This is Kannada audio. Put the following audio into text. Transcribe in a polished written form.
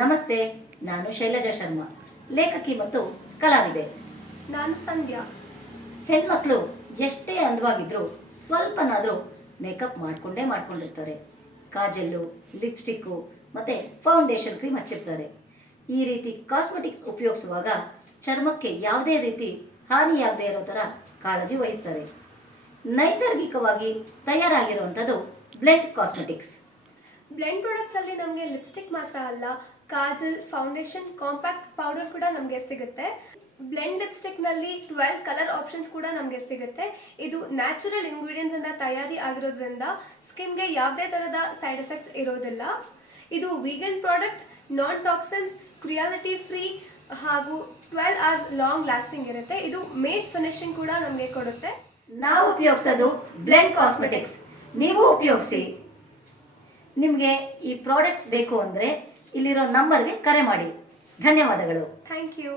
ನಮಸ್ತೆ, ನಾನು ಶೈಲಜಾ ಶರ್ಮಾ, ಲೇಖಕಿ ಮತ್ತು ಕಲಾವಿದೆ. ನಾನು ಸಂಧ್ಯಾ. ಹೆಣ್ಮಕ್ಳು ಎಷ್ಟೇ ಅಂದವಾಗಿದ್ರೂ ಸ್ವಲ್ಪನಾದರೂ ಮೇಕಪ್ ಮಾಡ್ಕೊಂಡಿರ್ತಾರೆ. ಕಾಜಲ್ಲು, ಲಿಪ್ಸ್ಟಿಕ್ಕು ಮತ್ತು ಫೌಂಡೇಶನ್ ಕ್ರೀಮ್ ಹಚ್ಚಿರ್ತಾರೆ. ಈ ರೀತಿ ಕಾಸ್ಮೆಟಿಕ್ಸ್ ಉಪಯೋಗಿಸುವಾಗ ಚರ್ಮಕ್ಕೆ ಯಾವುದೇ ರೀತಿ ಹಾನಿಯಾಗದೇ ಇರೋ ಥರ ಕಾಳಜಿ ವಹಿಸ್ತಾರೆ. ನೈಸರ್ಗಿಕವಾಗಿ ತಯಾರಾಗಿರುವಂಥದ್ದು ಬ್ಲೆಂಡ್ ಕಾಸ್ಮೆಟಿಕ್ಸ್. ಬ್ಲೆಂಡ್ ಪ್ರಾಡಕ್ಟ್ಸಲ್ಲಿ ನಮಗೆ ಲಿಪ್ಸ್ಟಿಕ್ ಮಾತ್ರ ಅಲ್ಲ, ಕಾಜಲ್, ಫೌಂಡೇಶನ್, ಕಾಂಪ್ಯಾಕ್ಟ್ ಪೌಡರ್ ಕೂಡ ನಮಗೆ ಸಿಗುತ್ತೆ. ಬ್ಲೆಂಡ್ ಲಿಪ್ಸ್ಟಿಕ್ನಲ್ಲಿ 12 ಕಲರ್ ಆಪ್ಷನ್ಸ್ ಕೂಡ ನಮಗೆ ಸಿಗುತ್ತೆ. ಇದು ನ್ಯಾಚುರಲ್ ಇಂಗ್ರೀಡಿಯೆಂಟ್ಸಿಂದ ತಯಾರಿ ಆಗಿರೋದ್ರಿಂದ ಸ್ಕಿನ್ಗೆ ಯಾವುದೇ ಥರದ ಸೈಡ್ ಎಫೆಕ್ಟ್ಸ್ ಇರೋದಿಲ್ಲ. ಇದು ವೀಗನ್ ಪ್ರಾಡಕ್ಟ್, ನಾನ್ ಟಾಕ್ಸಿನ್ಸ್, ಕ್ರಿಯಾಲಿಟಿ ಫ್ರೀ ಹಾಗೂ 12 hours ಲಾಂಗ್ ಲಾಸ್ಟಿಂಗ್ ಇರುತ್ತೆ. ಇದು ಮೇಟ್ ಫಿನಿಶಿಂಗ್ ಕೂಡ ನಮಗೆ ಕೊಡುತ್ತೆ. ನಾವು ಉಪಯೋಗಿಸೋದು ಬ್ಲೆಂಡ್ ಕಾಸ್ಮೆಟಿಕ್ಸ್. ನೀವು ಉಪಯೋಗಿಸಿ. ನಿಮಗೆ ಈ ಪ್ರಾಡಕ್ಟ್ಸ್ ಬೇಕು ಅಂದರೆ ಇಲ್ಲಿರೋ ನಂಬರ್ಗೆ ಕರೆ ಮಾಡಿ. ಧನ್ಯವಾದಗಳು. Thank you.